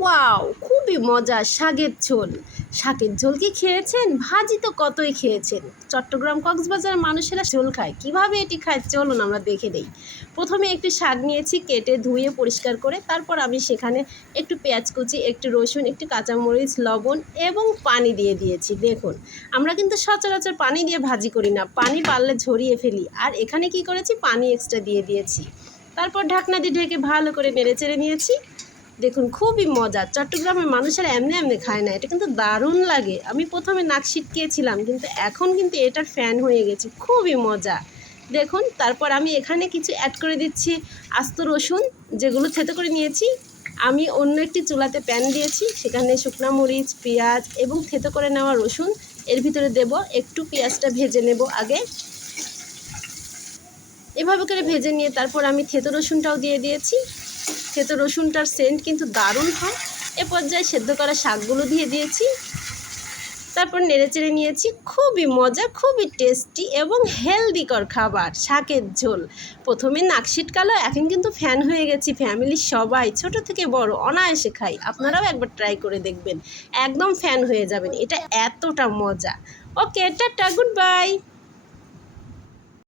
Wow, খুবই মজা, শাকের ঝোল। শাকের ঝোল কি খেয়েছেন? ভাজি তো কতই খেয়েছেন। চট্টগ্রাম কক্সবাজার মানুষেরা ঝোল খায়। কীভাবে এটি খায়? চলুন আমরা দেখে নেই। প্রথমে একটু শাক নিয়েছি, কেটে ধুয়ে পরিষ্কার করে, তারপর আমি সেখানে একটু পেঁয়াজ কুচি, একটু রসুন, একটু কাঁচামরিচ, লবণ এবং পানি দিয়ে দিয়েছি। দেখুন, আমরা কিন্তু সচরাচর পানি দিয়ে ভাজি করি না। পানি পারলে ঝরিয়ে ফেলি। আর এখানে কি করেছি? পানি এক্সট্রা দিয়ে দিয়েছি। তারপর ঢাকনা দিয়ে ঢেকে ভালো করে নেড়ে চেড়ে নিয়েছি। দেখুন, খুবই মজা চট্টগ্রামের মানুষেরা এমনি এমনি খায় না, এটা কিন্তু দারুণ লাগে। আমি প্রথমে নাক ছিটকিয়েছিলাম কিন্তু এখন কিন্তু এটার ফ্যান হয়ে গেছে, খুবই মজা। দেখুন, তারপর আমি এখানে কিছু অ্যাড করে দিচ্ছি আস্ত রসুন, যেগুলো থেতো করে নিয়েছি। আমি অন্য একটি চুলাতে প্যান দিয়েছি, সেখানে শুকনা মরিচ, পেঁয়াজ এবং থেতো করে নেওয়া রসুন। এর ভিতরে দেব একটু পেঁয়াজটা ভেজে নেব আগে। এভাবে করে ভেজে নিয়ে তারপর আমি থেতো রসুনটাও দিয়ে দিয়েছি। থেতো রসুনটার সেন্ট কিন্তু দারুণ হয়। এ পর্যায়ে সেদ্ধ করা শাকগুলো দিয়ে দিয়েছি। তারপর নেড়েচেড়ে নিয়েছি। খুবই মজা, খুবই টেস্টি এবং হেলদিকর খাবার, শাকের ঝোল। প্রথমে নাক কালো, এখন কিন্তু ফ্যান হয়ে গেছি। ফ্যামিলির সবাই, ছোট থেকে বড়, অনায়াসে খাই। আপনারাও একবার ট্রাই করে দেখবেন। একদম ফ্যান হয়ে যাবেন। এটা এতটা মজা। ওকে টাটা গুড বাই